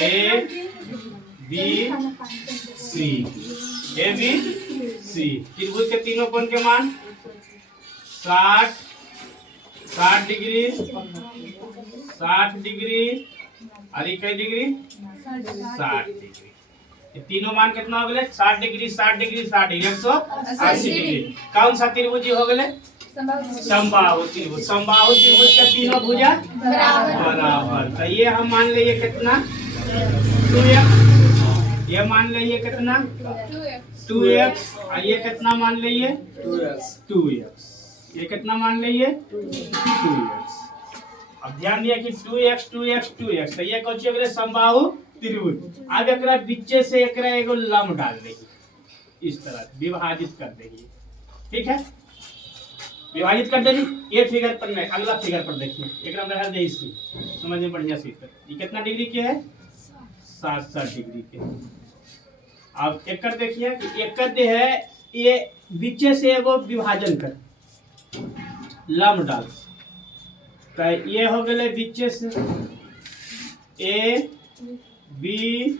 A B C त्रिभुज के तीनों कोण के मान 60 डिग्री 60 डिग्री और ये कई डिग्री 60 डिग्री। ये तीनों मान कितना हो गए 60 डिग्री 60 डिग्री 60 डिग्री 180 डिग्री। कौन सा त्रिभुज हो गए समबाहु त्रिभुज। समबाहु त्रिभुज के तीनों भुजा बराबर। तो ये हम मान लिए कितना 2x, ये मान लिए कितना 2x और ये कितना मान लिए 2x, ये कितना मान लिए 2x। अब ध्यान दिया कि 2x 2x 2x तो ये कौन सी हो गए समबाहु त्रिभुज। अब एकरा बीचे से एकरा एगो लंब डाल देगी, इस तरह विभाजित कर देगी। ठीक है, विभाजित कर देगी। ये फिगर पर नहीं, अगला फिगर पर देखिए, एक रहा दे इससे समझ में बढ़िया से। ये कितना डिग्री के है 60 डिग्री के। अब एकर देखिए कि एकर दे है ये बीचे से एगो विभाजन कर लंब डाल। तो ये हो गए बीचे से ए बी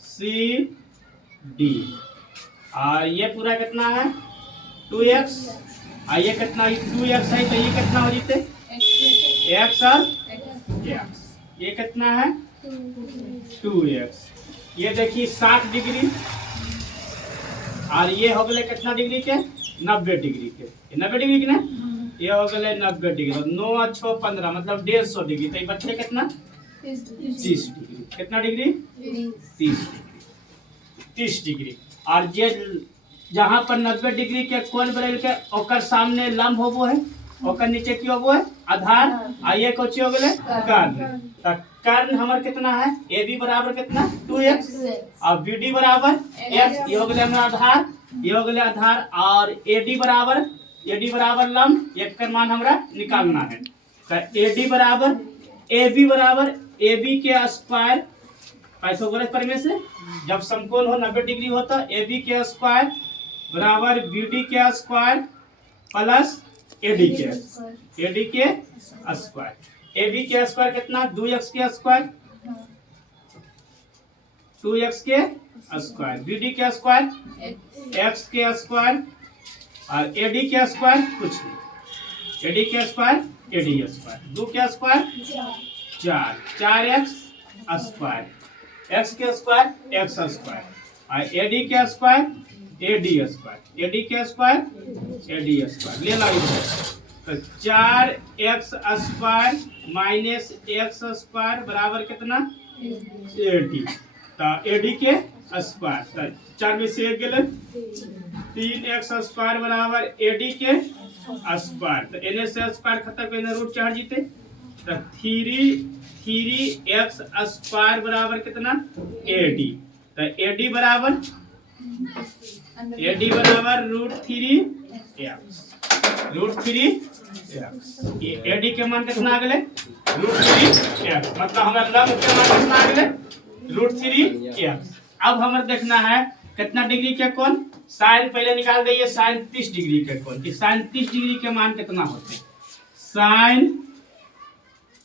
सी डी और ये पूरा कितना है 2x और ये कितना 2x है। तो ये कितना हो जीते x और x, ये कितना है 2x। ये देखिए 60 डिग्री और ये हो गए कितना डिग्री के 90 डिग्री के। 90 डिग्री के ना ये हो गए 90 डिग्री 9 और 6 15 मतलब 150 डिग्री। तो ये बच्चे कितना 30 डिग्री। कितना डिग्री 30 डिग्री। और जे जहाँ पर 90 डिग्री के कोण बनेल के ओकर सामने लंब होबो है, ओकर नीचे की होबो है आधार और ये कोची हो गए कर्ण। तो कर्ण हमार कितना है ए बी बराबर कितना 2x और बी डी बराबर x। ये हो गए हमारा आधार, ये हो गए आधार और ए डी बराबर लंब। एक का मान हमरा निकालना है। तो ए डी बराबर ए बी के स्क्वायर पाइथागोरस प्रमेय से जब समकोण हो 90 डिग्री हो तो ए बी के स्क्वायर बराबर बी डी के स्क्वायर प्लस ए डी के स्क्वायर। ए बी के स्क्वायर कितना 2x के स्क्वायर 2x के स्क्वायर, बी डी के स्क्वायर x के स्क्वायर और ए डी के स्क्वायर कुछ नहीं, ए डी के स्क्वायर 2 के स्क्वायर 4x स्क्वायर x के स्क्वायर x स्क्वायर और ए डी के स्क्वायर ए डी स्क्वायर ले लो इधर। तो 4x square minus x square बराबर कितना 80। तो ए डी के स्क्वायर तो 4 में से 1 गए 3x स्क्वायर बराबर ए डी के स्क्वायर। तो एन से स्क्वायर खत्म कर रूट चढ़ जीते। तो 3x स्क्वायर बराबर कितना ए डी। तो ए डी बराबर √3x। ए डी के मान कितना आ गए √3x मतलब हमारा लंब के मान कितना आ गए √3x। अब हमें देखना है कितना डिग्री के कोण साइन पहले निकाल दीजिए। साइन 30 डिग्री के कोण कि साइन 30 डिग्री के मान कितना होते हैं। साइन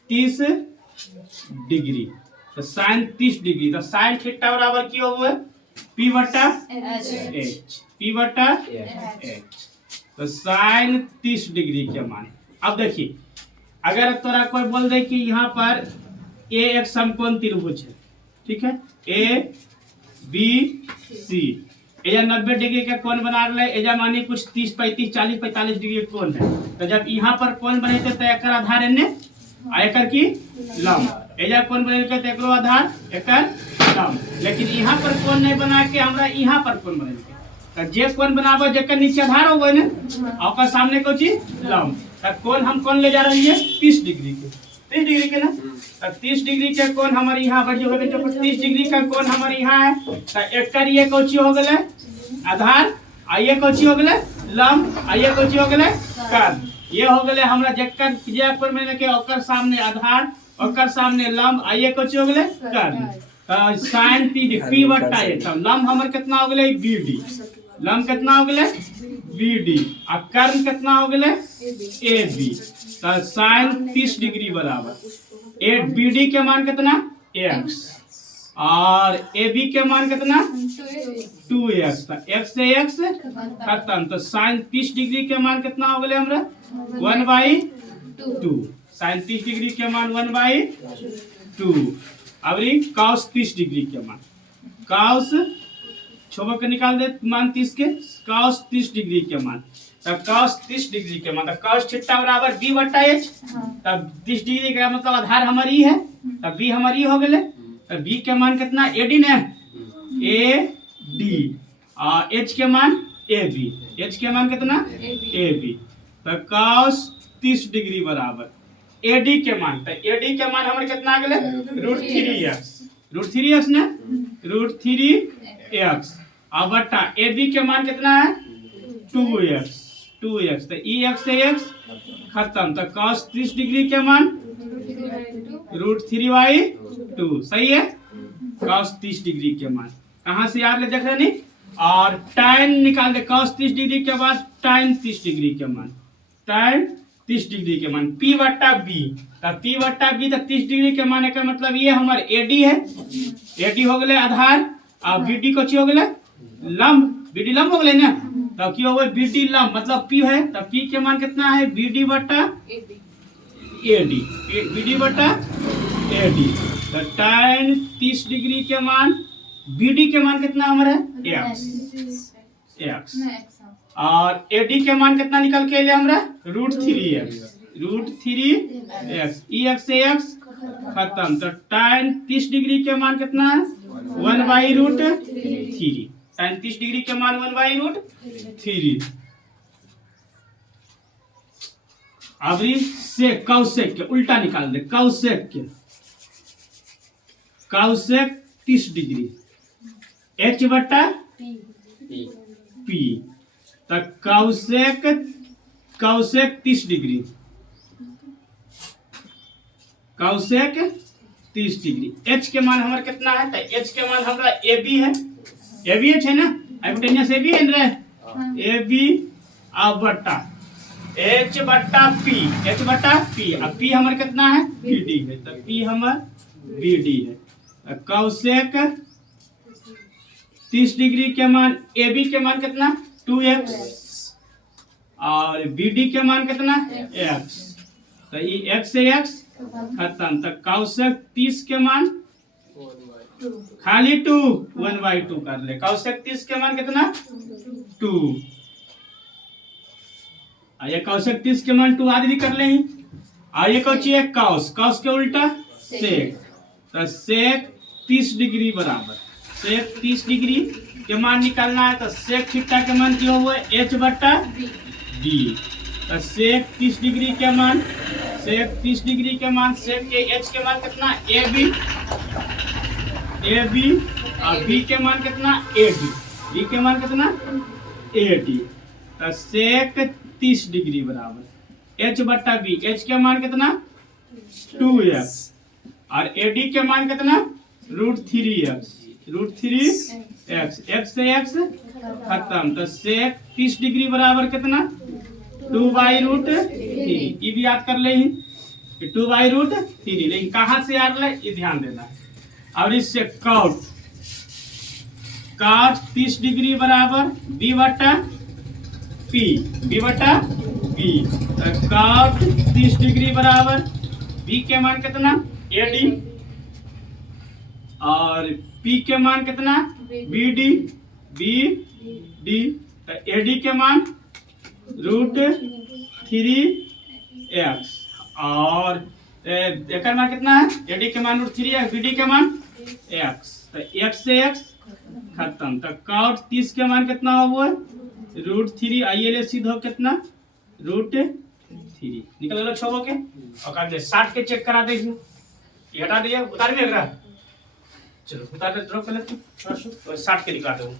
30 डिग्री तो साइन 30 डिग्री तो साइन थीटा बराबर क्या हुआ P बटा H। तो साइन 30 डिग्री के मान। अब देखिए अगर तोरा कोई बोल दे कि यहाँ पर ए एक समकोण त्रिभुज है, ठीक है ए बी सी एजा 90 डिग्री के कोण बना रहे एजा मानी कुछ 30 35 40 45 डिग्री कोण है। तो जब यहाँ पर कोण बने तो एकर आधार एने आ एकर की लंब एजा कोण बने तो एकरो आधार एकर लंब। लेकिन यहाँ पर कोण नहीं बना के हमरा यहाँ पर कोण बने तो जे कोण बनाबो जेकर नीचे आधार होवे ने ओकर सामने को चीज लंब। तो कोण हम कोण ले जा रही है 30 डिग्री के 30 डिग्री के ना। तो 30 डिग्री के कोण हमारे यहाँ पर जो है जो 30 डिग्री का कोण हमारे यहाँ है। तो एकर ये कोची हो गए आधार आ ये कोची हो गए लंब आ ये कोची हो गए कर्ण। ये हो गए हमरा जेकर जे कोण में के ओकर सामने आधार ओकर सामने लंब आ ये कोची हो गए कर्ण। तो sin p बटा ए तो लंब हमर कितना हो गए bd लंब कितना हो गए bd और कर्ण कितना हो गए ab। तो साइन 30 डिग्री बराबर ए बी डी के मान कितना x और ए बी के मान कितना 2x। तो x से x खत्म। तो साइन 30 डिग्री के मान कितना हो गए हमरा 1/2। साइन 30 डिग्री के मान 1/2। अब cos 30 डिग्री के मान cos छोबो के निकाल दे मान 30 के cos 30 डिग्री के मान। तब cos 30 डिग्री के मान cos थीटा बराबर b/h। तब 30 डिग्री का मतलब आधार हमारी है, तब b हमारी हो गए। तब b के मान कितना ad ने ad और h के मान ab। h के मान कितना ab। तब cos 30 डिग्री बराबर ad के मान। तो ad के मान हमारे कितना आ गए √3x। √3x ने √3x और बटा ab के मान कितना है 2x। तो ex से x खत्म। तो cos 30 डिग्री के मान √3/2 सही है। cos 30 डिग्री के मान कहाँ से यार ले देख रहे नहीं। और tan निकाल दे cos 30 डिग्री के बाद tan 30 डिग्री के मान tan 30 डिग्री के मान p/b। तब p/b तक 30 डिग्री के मान का मतलब ये हमारे ad है। ad हो गए आधार और bd को हो गए लंब। bd लंब हो गए ना। तब की हो गए bd लंब मतलब p है। तब p के मान कितना है bd/ad। bd/ad। तो tan 30 डिग्री के मान bd के मान कितना हमारा है x और ad के मान कितना निकल के लिए हमारा √3x। ex से x खत्म। तो tan 30 डिग्री के मान कितना है 1/√3। tan 30 डिग्री के मान 1/√3। अब सेक कौसेक के उल्टा निकाल दे। कौसेक 30 डिग्री h/p। तो कौसेक 30 डिग्री कौसेक 30 डिग्री h के मान हमारे कितना है। तो h के मान हमारा ab है। ab है ना हाइपोटेन्यूस ab है ना ab और बटा h/p। अब p हमारे कितना है bd है। तो p हमारा bd है। कौसेक 30 डिग्री के मान ab के मान कितना 2x और bd के मान कितना x। तो ये x से x खत्म। तो कौसेक 30 के मान खाली 2 1/2 कर ले। कौसेक 30 के मान कितना 2 और ये कौसेक 30 के मान 2 आदि कर ले। और ये कौन है कौस के उल्टा सेक। तो सेक 30 डिग्री बराबर सेक 30 डिग्री के मान निकालना है। तो सेक थीटा के मान क्या हुआ h/d। तो सेक 30 डिग्री के मान सेक के h के मान कितना ab और b के मान कितना ad। b के मान कितना ad। तो सेक 30 डिग्री बराबर h/b। h के मान कितना 2x और ad के मान कितना √3x। x से x खत्म। तो सेक 30 डिग्री बराबर कितना 2/√3। ये भी याद कर ले 2/√3। लेकिन कहाँ से याद ले ये ध्यान देना है। और इससे cot 30 डिग्री बराबर b/p। तो cot 30 डिग्री बराबर b के मान कितना ad और p के मान कितना bd। तो ad के मान √3x और एक मान कितना है ad के मान √3x bd के मान x। तो x से x खत्म। तो cot 30 के मान कितना हुआ √3 आइए सीधो कितना √3 निकल गया छोबो के और 60 के चेक करा देखिए। ये हटा दिया उतार में चलो उतार ड्रॉप कर लेते 60 के निकाल दो।